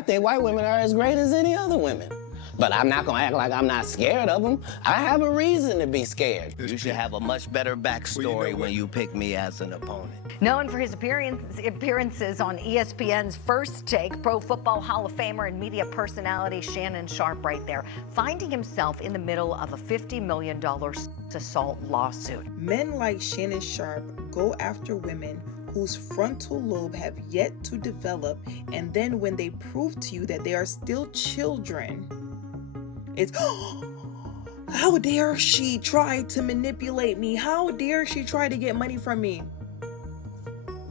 I think white women are as great as any other women. But I'm not gonna act like I'm not scared of them. I have a reason to be scared. You should have a much better backstory when you pick me as an opponent. Known for his appearances on ESPN's First Take, Pro Football Hall of Famer and media personality Shannon Sharpe right there, finding himself in the middle of a $50 million assault lawsuit. Men like Shannon Sharpe go after women whose frontal lobe have yet to develop, and then when they prove to you that they are still children, it's, how dare she try to manipulate me? How dare she try to get money from me?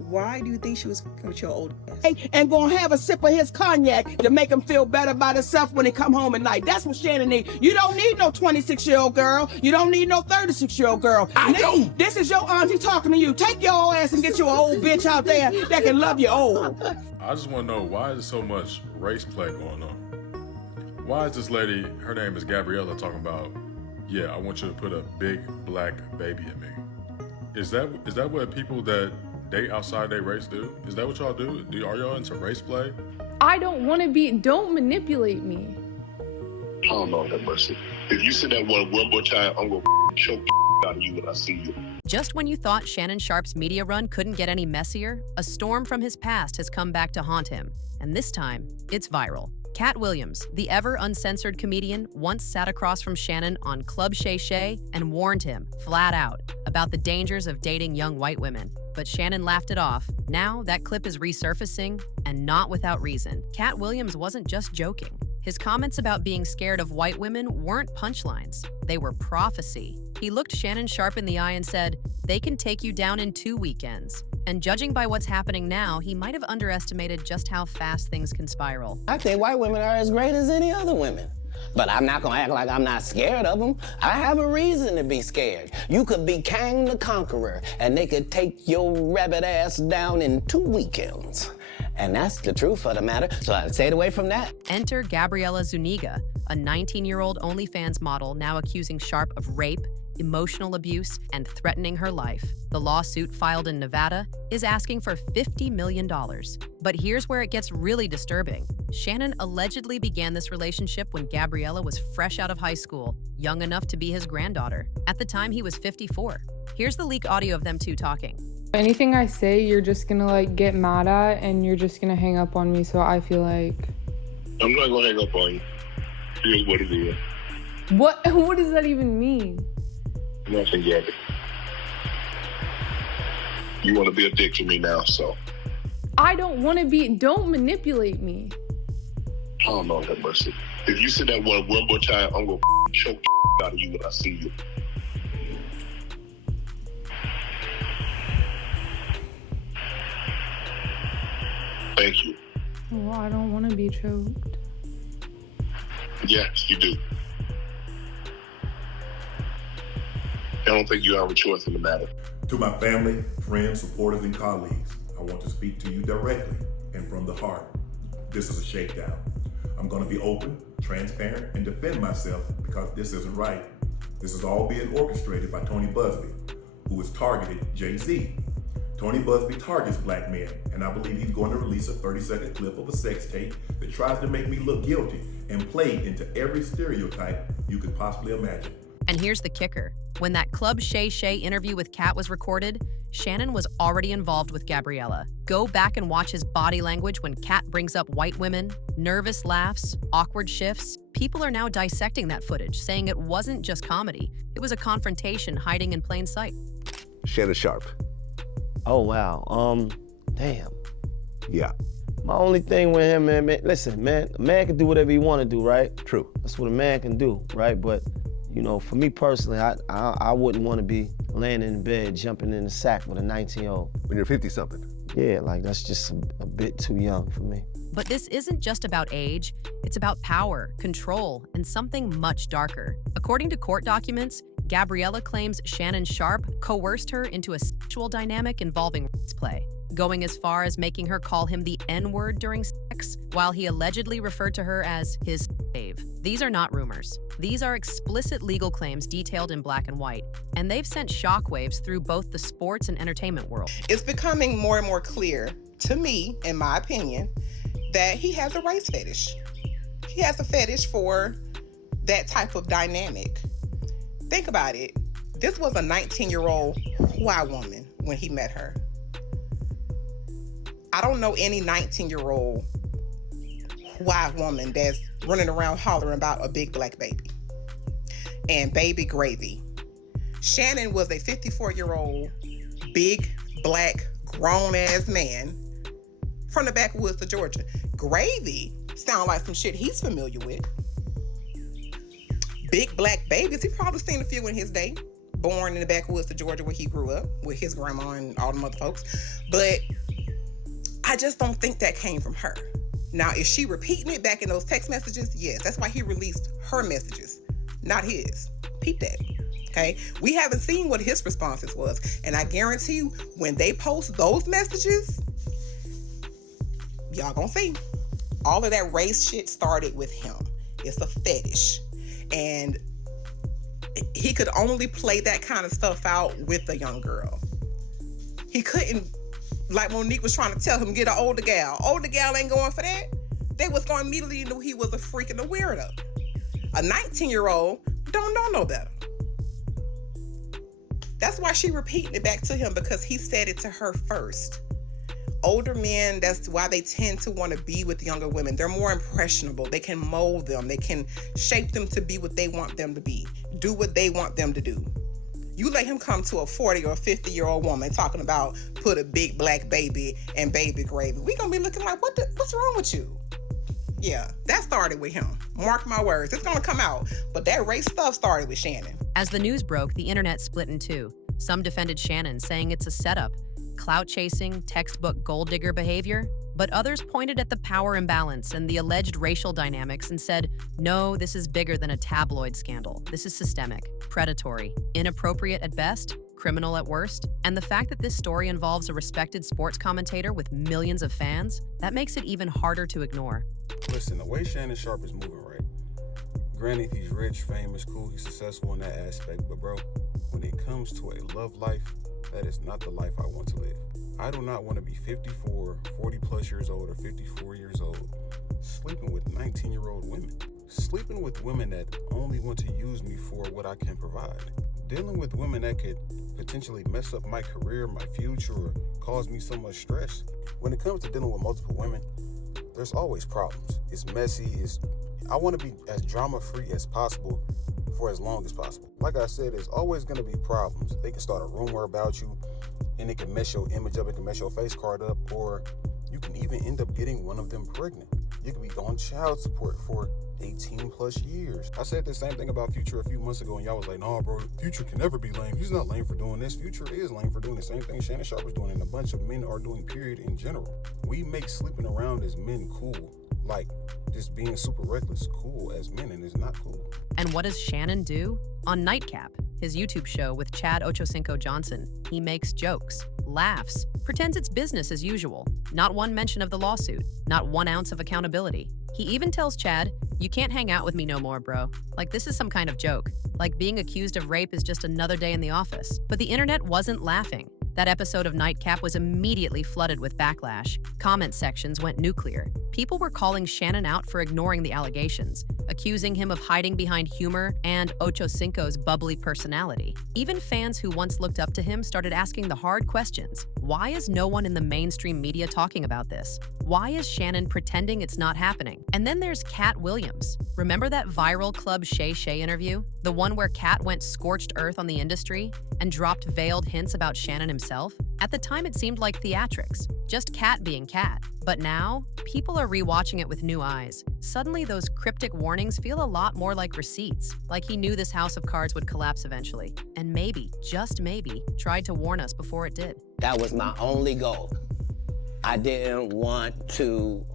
Why do you think she was fucking with your old ass? And gonna have a sip of his cognac to make him feel better about himself when he come home at night. That's what Shannon need. You don't need no 26-year-old girl. You don't need no 36-year-old girl. This is your auntie talking to you. Take your old ass and get you an old bitch out there that can love you old. I just want to know, why is there so much race play going on? Why is this lady, her name is Gabriella, talking about, yeah, I want you to put a big black baby in me? Is that what people that date outside their race do? Is that what y'all do? Are y'all into race play? I don't want to be, don't manipulate me. Oh, Lord have mercy. If you say that one more time, I'm going to choke the out of you when I see you. Just when you thought Shannon Sharpe's media run couldn't get any messier, a storm from his past has come back to haunt him. And this time, it's viral. Katt Williams, the ever-uncensored comedian, once sat across from Shannon on Club Shay Shay and warned him, flat out, about the dangers of dating young white women. But Shannon laughed it off. Now that clip is resurfacing, and not without reason. Katt Williams wasn't just joking. His comments about being scared of white women weren't punchlines. They were prophecy. He looked Shannon Sharpe in the eye and said, "They can take you down in 2 weekends." And judging by what's happening now, he might have underestimated just how fast things can spiral. I think white women are as great as any other women. But I'm not gonna act like I'm not scared of them. I have a reason to be scared. You could be Kang the Conqueror, and they could take your rabbit ass down in 2 weekends. And that's the truth of the matter, so I stayed away from that. Enter Gabriella Zuniga, a 19-year-old OnlyFans model now accusing Sharpe of rape, emotional abuse, and threatening her life. The lawsuit filed in Nevada is asking for $50 million. But here's where it gets really disturbing. Shannon allegedly began this relationship when Gabriella was fresh out of high school, young enough to be his granddaughter. At the time, he was 54. Here's the leaked audio of them two talking. Anything I say, you're just gonna get mad at, and you're just gonna hang up on me, so I feel like... I'm not going to hang up on you. Here's what it is. What does that even mean? Nothing, Gabby. You want to be a dick to me now, so... I don't want to be, don't manipulate me. Oh, Lord have mercy. If you say that one more time, I'm going to choke the out of you when I see you. Thank you. Well, I don't want to be choked. Yes, you do. I don't think you have a choice in the matter. To my family, friends, supporters, and colleagues, I want to speak to you directly and from the heart. This is a shakedown. I'm going to be open, transparent, and defend myself because this isn't right. This is all being orchestrated by Tony Busby, who has targeted Jay-Z. Tony Busby targets black men, and I believe he's going to release a 30-second clip of a sex tape that tries to make me look guilty and play into every stereotype you could possibly imagine. And here's the kicker. When that Club Shay Shay interview with Katt was recorded, Shannon was already involved with Gabriella. Go back and watch his body language when Katt brings up white women, nervous laughs, awkward shifts. People are now dissecting that footage, saying it wasn't just comedy. It was a confrontation hiding in plain sight. Shannon Sharpe. Oh, wow. Damn. Yeah. My only thing with him, man, listen, man, a man can do whatever he want to do, right? True. That's what a man can do, right? But, you know, for me personally, I wouldn't want to be laying in bed, jumping in the sack with a 19-year-old. When you're 50-something. Yeah, like, that's just a bit too young for me. But this isn't just about age. It's about power, control, and something much darker. According to court documents, Gabriella claims Shannon Sharpe coerced her into a sexual dynamic involving race play, going as far as making her call him the N-word during sex, while he allegedly referred to her as his slave. These are not rumors. These are explicit legal claims detailed in black and white, and they've sent shockwaves through both the sports and entertainment world. It's becoming more and more clear, to me, in my opinion, that he has a race fetish. He has a fetish for that type of dynamic. Think about it. This was a 19-year-old white woman when he met her. I don't know any 19-year-old white woman that's running around hollering about a big black baby and baby gravy. Shannon was a 54-year-old big black grown-ass man from the backwoods of Georgia. Gravy sound like some shit he's familiar with. Big black babies, he probably seen a few in his day. Born in the backwoods of Georgia where he grew up with his grandma and all them other folks. But I just don't think that came from her. Now, is she repeating it back in those text messages? Yes, that's why he released her messages, not his. Peep that. Okay, we haven't seen what his responses was, and I guarantee you, when they post those messages, y'all gonna see. All of that race shit started with him. It's a fetish, and he could only play that kind of stuff out with a young girl. He couldn't, like Monique was trying to tell him, get an older gal. Older gal ain't going for that. They was going to immediately know he was a freak and a weirdo. A 19-year-old don't know no better. That's why she repeating it back to him, because he said it to her first. Older men, that's why they tend to want to be with younger women. They're more impressionable. They can mold them. They can shape them to be what they want them to be. Do what they want them to do. You let him come to a 40 or 50-year-old woman talking about put a big black baby and baby gravy. We gonna be looking like, what's wrong with you? Yeah, that started with him. Mark my words, it's gonna come out. But that race stuff started with Shannon. As the news broke, the internet split in two. Some defended Shannon, saying it's a setup, clout chasing, textbook gold digger behavior. But others pointed at the power imbalance and the alleged racial dynamics and said, no, this is bigger than a tabloid scandal. This is systemic, predatory, inappropriate at best, criminal at worst. And the fact that this story involves a respected sports commentator with millions of fans, that makes it even harder to ignore. Listen, the way Shannon Sharpe is moving right. Granted, he's rich, famous, cool, he's successful in that aspect, but bro, when it comes to a love life, that is not the life I want to live. I do not want to be 54, 40 plus years old, or 54 years old, sleeping with 19-year-old women. Sleeping with women that only want to use me for what I can provide. Dealing with women that could potentially mess up my career, my future, or cause me so much stress. When it comes to dealing with multiple women, there's always problems. It's messy, I want to be as drama-free as possible for as long as possible. Like I said, there's always going to be problems. They can start a rumor about you, and it can mess your image up, it can mess your face card up, or you can even end up getting one of them pregnant. You can be on child support for 18 plus years. I said the same thing about Future a few months ago, and y'all was like, nah, bro, Future can never be lame. He's not lame for doing this. Future is lame for doing the same thing Shannon Sharpe was doing, and a bunch of men are doing, period, in general. We make sleeping around as men cool. Like, just being super reckless cool as men, and it's not cool. And what does Shannon do? On Nightcap, his YouTube show with Chad Ochocinco Johnson, he makes jokes, laughs, pretends it's business as usual. Not one mention of the lawsuit, not 1 ounce of accountability. He even tells Chad, you can't hang out with me no more, bro. Like this is some kind of joke. Like being accused of rape is just another day in the office. But the internet wasn't laughing. That episode of Nightcap was immediately flooded with backlash. Comment sections went nuclear. People were calling Shannon out for ignoring the allegations, accusing him of hiding behind humor and Ochocinco's bubbly personality. Even fans who once looked up to him started asking the hard questions. Why is no one in the mainstream media talking about this? Why is Shannon pretending it's not happening? And then there's Katt Williams. Remember that viral Club Shay Shay interview? The one where Katt went scorched earth on the industry and dropped veiled hints about Shannon himself? At the time, it seemed like theatrics, just Katt being Katt. But now, people are rewatching it with new eyes. Suddenly, those cryptic warnings feel a lot more like receipts, like he knew this house of cards would collapse eventually, and maybe, just maybe, tried to warn us before it did. That was my only goal. I didn't want to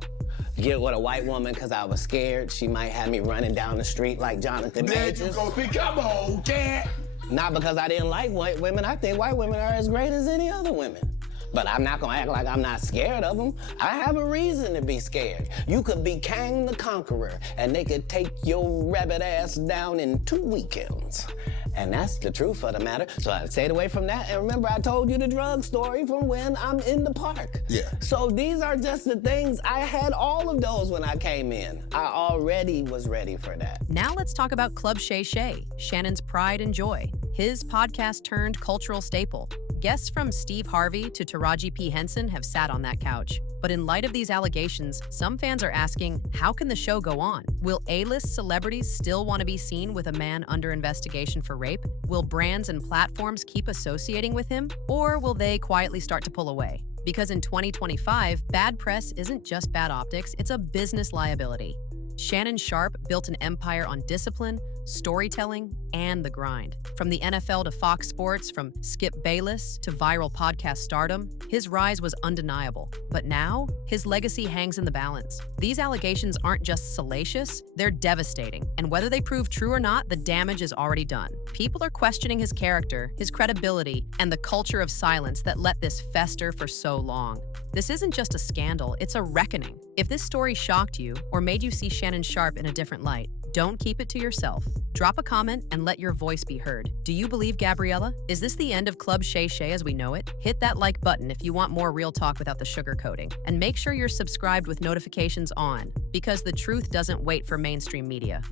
get with a white woman because I was scared she might have me running down the street like Jonathan Majors. There you go, come on, Cat. Not because I didn't like white women. I think white women are as great as any other women. But I'm not gonna act like I'm not scared of them. I have a reason to be scared. You could be Kang the Conqueror, and they could take your rabbit ass down in 2 weekends. And that's the truth of the matter. So I stayed away from that. And remember, I told you the drug story from when I'm in the park. Yeah. So these are just the things. I had all of those when I came in. I already was ready for that. Now let's talk about Club Shay Shay, Shannon's pride and joy. His podcast turned cultural staple. Guests from Steve Harvey to Taraji P. Henson have sat on that couch. But in light of these allegations, some fans are asking, how can the show go on? Will A-list celebrities still want to be seen with a man under investigation for rape? Will brands and platforms keep associating with him? Or will they quietly start to pull away? Because in 2025, bad press isn't just bad optics, it's a business liability. Shannon Sharpe built an empire on discipline, storytelling, and the grind. From the NFL to Fox Sports, from Skip Bayless to viral podcast stardom, his rise was undeniable. But now, his legacy hangs in the balance. These allegations aren't just salacious, they're devastating. And whether they prove true or not, the damage is already done. People are questioning his character, his credibility, and the culture of silence that let this fester for so long. This isn't just a scandal, it's a reckoning. If this story shocked you or made you see Shannon Sharpe in a different light, don't keep it to yourself. Drop a comment and let your voice be heard. Do you believe Gabriella? Is this the end of Club Shay Shay as we know it? Hit that like button if you want more real talk without the sugarcoating. And make sure you're subscribed with notifications on, because the truth doesn't wait for mainstream media.